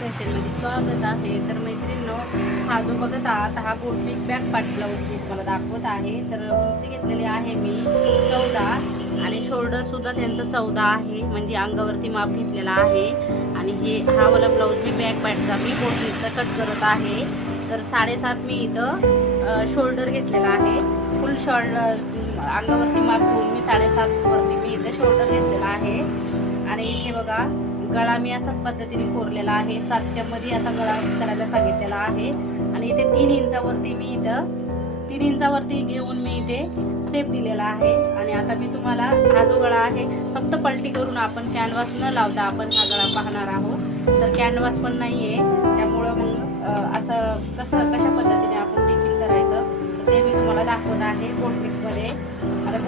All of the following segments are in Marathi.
फॅशनमध्ये स्वागत आहे. तर मैत्रिणींनो हा जो बघत आहात हा बोटिक बॅक पार्ट ब्लाऊज मी तुम्हाला दाखवत आहे. तर उंची घेतलेली आहे मी चौदा आणि शोल्डरसुद्धा त्यांचं चौदा आहे. म्हणजे अंगावरती माप घेतलेला आहे. आणि हे हा मला ब्लाऊज मी बॅक पार्टचा मी बोटनिकचा कट करत आहे. तर साडेसात मी इथं शोल्डर घेतलेला आहे. फुल शोल्डर अंगावरती माप घेऊन मी साडेसातवरती मी इथं शोल्डर घेतलेला आहे. आणि इथे बघा गळा मी असाच पद्धतीने कोरलेला आहे. सातच्या मध्ये असा गळा करायला सांगितलेला आहे. आणि इथे तीन इंचावरती मी इथं तीन इंचावरती घेऊन मी इथे सेप दिलेला आहे. आणि आता मी तुम्हाला हा जो गळा आहे फक्त पलटी करून आपण कॅनव्हास न लावता आपण हा गळा पाहणार आहोत. तर कॅनव्हास पण नाही आहे त्यामुळं मग असं कसं कशा पद्धतीने आपण टिचिंग करायचं ते मी तुम्हाला दाखवत आहे. बोटपिकमध्ये आता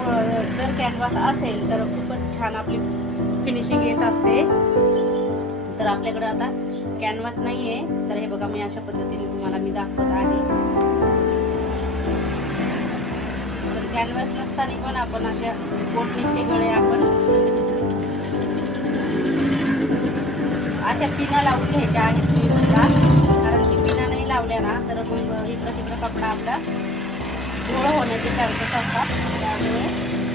जर कॅनव्हास असेल तर खूपच छान आपली फिनिशिंग येत असते. तर आपल्याकडे आता कॅनव्हास नाही आहे तर हे बघा मी अशा पद्धतीने तुम्हाला मी दाखवत आहे. तर कॅनव्हास नसताना पण आपण अशा बोटणीचे गळे आपण अशा पिना लावून घ्यायच्या आहेत कारण की पिना नाही लावल्या ना तर मग इकडं तिकडं कपडा आपला गोळा होण्याचे चान्सेस असतात. त्यामुळे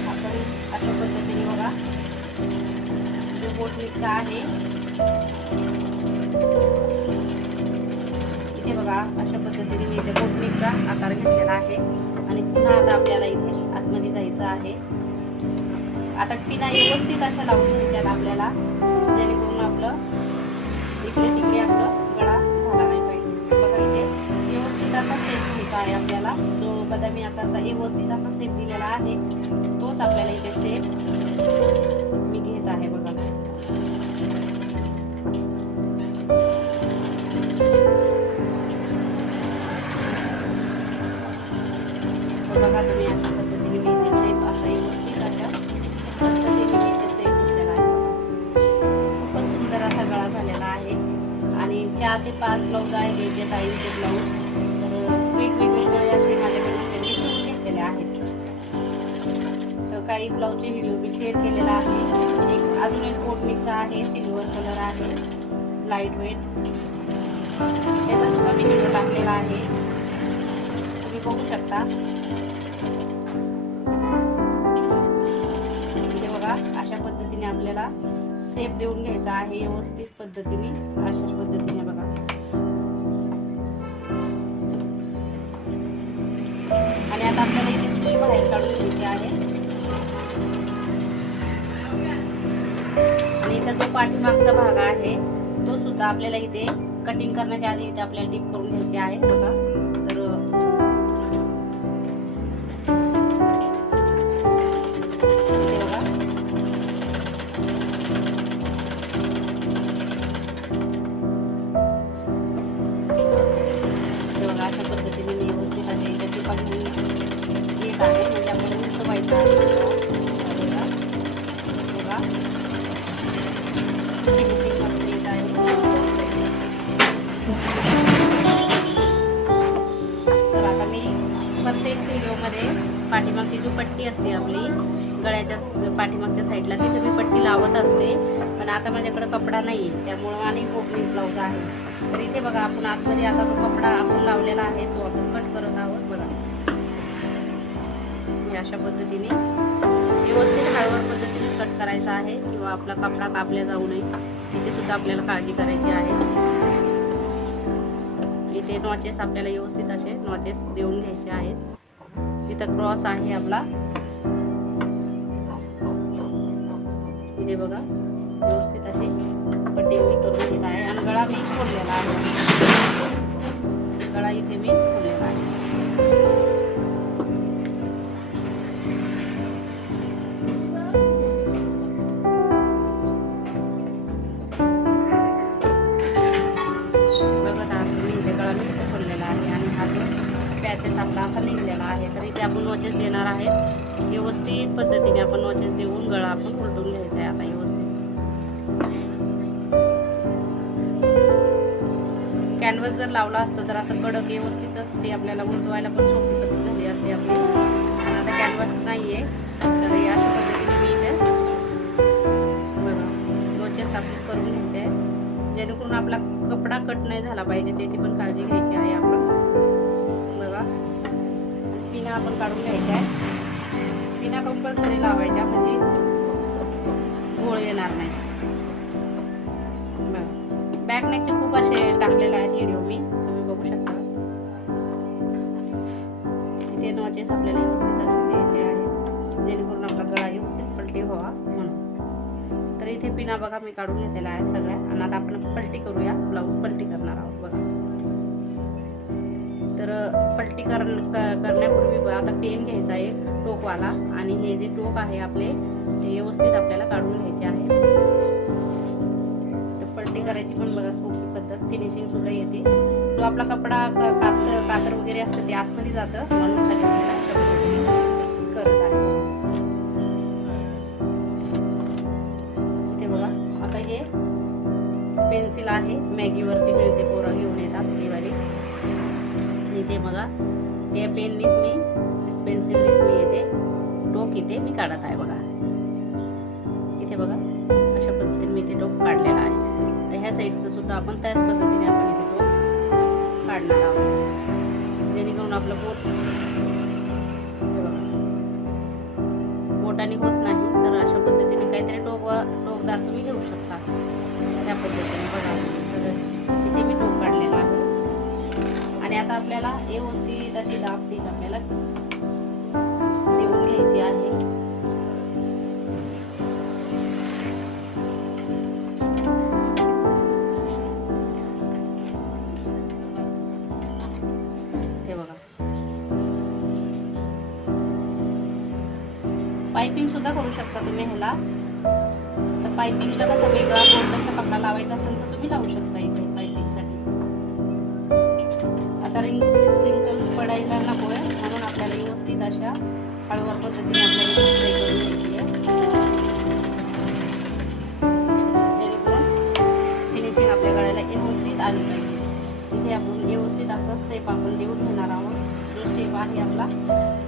आपण अशा पद्धतीने बघा. जो आहे. इथे बघा अशा पद्धतीने मी इथे बोटणीचा आकार घेतलेला आहे. आणि पुन्हा आता आपल्याला इथे आतमध्ये जायचं आहे. आता पिना व्यवस्थित अशा लावून घ्यायच्यात आपल्याला जेणेकरून आपलं इकडे तिकडे आपलं गळा झाला नाही पाहिजे. बघा इथे व्यवस्थित असा सेप घ्यायचा आहे आपल्याला. जो बदामी आकारचा व्यवस्थित असा सेप दिलेला आहे. तोच आपल्याला इथे सेप चार ते पाच ब्लाऊज आहे याचे ताईचे ब्लाऊज. तर वेगवेगळे गळे असे माझ्याकडे त्यांनी शिवून घेतलेले आहेत. तर काही ब्लाऊजचे व्हिडिओ मी शेअर केलेला आहे. एक अजून एक कोटनिकचा आहे सिल्वर कलर आहे लाइट वेट त्याचा सुद्धा मी व्हिडिओ टाकलेला आहे. तुम्ही बघू शकता. बघा अशा पद्धतीने आपल्याला सेप देऊन घ्यायचा आहे व्यवस्थित पद्धतीने अशाच पद्धतीने आपल्याला इथे सुई बाहेर काढून घ्यायची आहे. आणि इथं जो पाठीमागचा भाग आहे तो सुद्धा आपल्याला इथे कटिंग करण्याच्या आधी इथे आपल्याला डीप करून घ्यायची आहे. बघा. तर आता मी प्रत्येक व्हिडिओमध्ये पाठीमागची जी पट्टी असते आपली गळ्याच्या पाठीमागच्या साईडला तिथे मी पट्टी लावत असते. पण आता माझ्याकडे कपडा नाही आहे त्यामुळं आणि बोटणी ब्लाऊज आहे. तर इथे बघा आपण आतमध्ये आता तो कपडा आपण लावलेला आहे तो आपण कट करत आहोत. बघा. हे अशा पद्धतीने व्यवस्थित हळूहळू पद्धतीने कट करायचा आहे किंवा आपला कपडा कापल्या जाऊ नये तिथे सुद्धा आपल्याला काळजी करायची आहे. इथे नॉचेस आपल्याला व्यवस्थित असे नॉचेस देऊन घ्यायचे आहेत. तिथं क्रॉस आहे आपला. हे बघा व्यवस्थित असे पट्टी मी करून घेत आहे. आणि गळा मी खोललेला आहे. गळा इथे मी पॅचेस आपला असा निघलेला आहे. तर इथे आपण नॉचेस देणार आहेत. व्यवस्थित पद्धतीने आपण नॉचेस देऊन गळा आपण उलटून घ्यायचा आहे आता व्यवस्थित. कॅनव्हस जर लावला असतं तर असं कडक व्यवस्थितच ते आपल्याला उलटवायला पण सोपी पद्धत झाली असते आपली. पण आता कॅनव्हस नाही आहे तर अशा पद्धतीने मी इथे बघा नोचेस करून घ्यायचे आहे जेणेकरून आपला कपडा कट नाही झाला पाहिजे त्याची पण काळजी घ्यायची आहे आपण पिना आपण काढून घ्यायच्या आहे पिना कंपल्सरी लावायच्या म्हणजे घोळ येणार नाही. बॅक नेकचे खूप असे टाकलेले आहेत व्हिडिओ मी. तुम्ही बघू शकता. इथे नॉचेस आपल्याला व्यवस्थित असे द्यायचे आहेत. जेणेकरून आपला गळा व्यवस्थित पलटी व्हावा म्हणून. तर इथे पिना बघा मी काढून घेतलेला आहे सगळ्या. आणि आता आपण पलटी करूया. ब्लाऊज पलटी करणार आहोत. तर पलटी कर क- करण्यापूर्वी आता पेन घ्यायचा आहे टोकवाला. आणि हे जे टोक आहे आपले ते व्यवस्थित आपल्याला काढून घ्यायचे आहे. तर पलटी करायची पण बघा सोपी पद्धत फिनिशिंग सुद्धा येते. जो आपला कपडा कातर कातर वगैरे असतं ते आतमध्ये जातं. म्हणून छान आपल्याला करत आहे ते बघा आता हे पेन्सिल आहे. मॅगीवरती मिळते पोरं घेऊन येतात. बघा. त्या पेननीच मी पेन्सिलनीच मी येते टोक इथे मी काढत आहे बघा. इथे बघा अशा पद्धतीने मी इथे टोक काढलेला आहे. तर ह्या साईडचं सुद्धा आपण त्याच पद्धतीने आपण इथे टोक काढणार आहोत. जेणेकरून आपलं पोट आता आपल्याला व्यवस्थित अशी दाब तीच आपल्याला देऊन घ्यायची आहे. हे बघा. पायपिंग सुद्धा करू शकता तुम्ही ह्याला. तर पायपिंगला कसं वेगळा गोल्डनचा कपडा लावायचा असेल तर तुम्ही लावू शकता इथे. अशा हळूवार पद्धतीने आपल्याला करून घ्यायची आहे जेणेकरून फिनिशिंग आपल्या गळ्याला व्यवस्थित आली पाहिजे. इथे आपण व्यवस्थित असा सेप आपण देऊन घेणार आहोत. जो सेप आहे आपला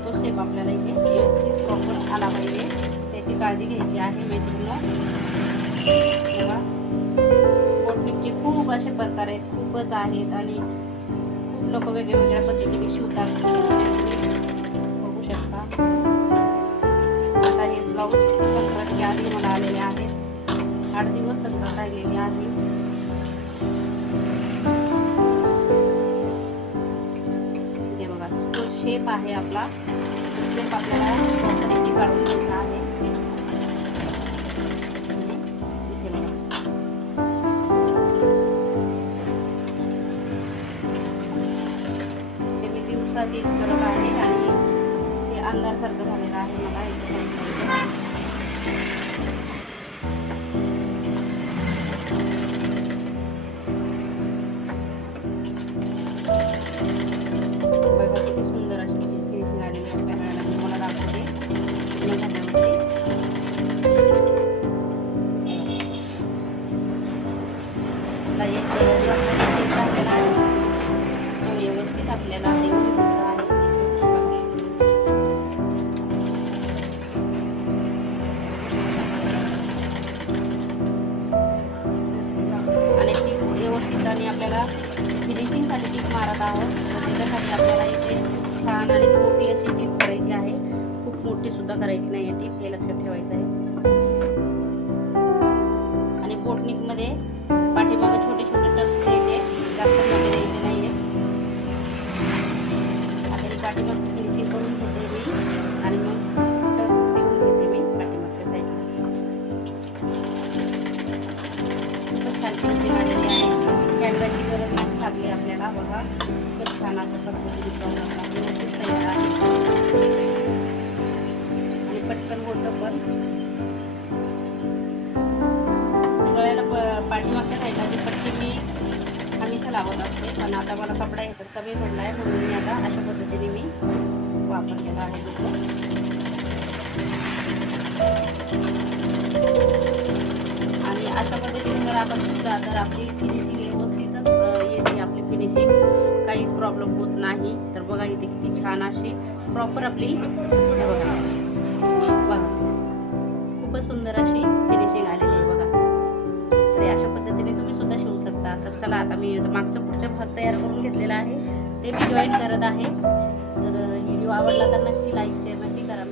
तो सेप आपल्याला इथे व्यवस्थित प्रॉपर आला पाहिजे. त्याची काळजी घ्यायची आहे मैत्रिणी तेव्हा बोटनिकचे खूप असे प्रकार आहेत खूपच आहेत आणि खूप लोक वेगळ्या वेगळ्या पद्धतीने शिवतात आता हे ब्लाऊज संक्रांतीच्या आधी मला आलेले आहेत. आठ दिवस संक्रांत राहिलेली आहे हे बघा तो शेप आहे आपला. शेप आपल्याला आहे. इथे काढून घ्यायचा आहे छान फिनिशिंग आहे कॅनव्याची गरज नाही लागली आपल्याला बघा खूप छान असं पद्धतीने ब्लाऊज आपला तयार आहे आणि पटकन होतं पण सगळ्याला प- पाठीमागच्या साईडला जी पट्टी मी हमेशा लावत असते पण आता मला कपडा ह्याच्यात कमी पडला आहे म्हणून मी आता अशा पद्धतीने मी वापरलेला आहे अशा पद्धतीने जर आपण शिकला तर आपली फिनिशिंग व्यवस्थितच येते आपली फिनिशिंग काहीच प्रॉब्लेम होत नाही तर बघा इथे किती छान अशी प्रॉपर आपली हे बघा. बघा. खूपच सुंदर अशी फिनिशिंग आलेली आहे बघा. तर अशा पद्धतीने तुम्ही सुद्धा शिवू शकता. तर चला आता मी आता मागचा पुढचा भाग तयार करून घेतलेला आहे. ते मी जॉईन करत आहे. तर व्हिडिओ आवडला तर नक्की लाईक शेअर नक्की करा.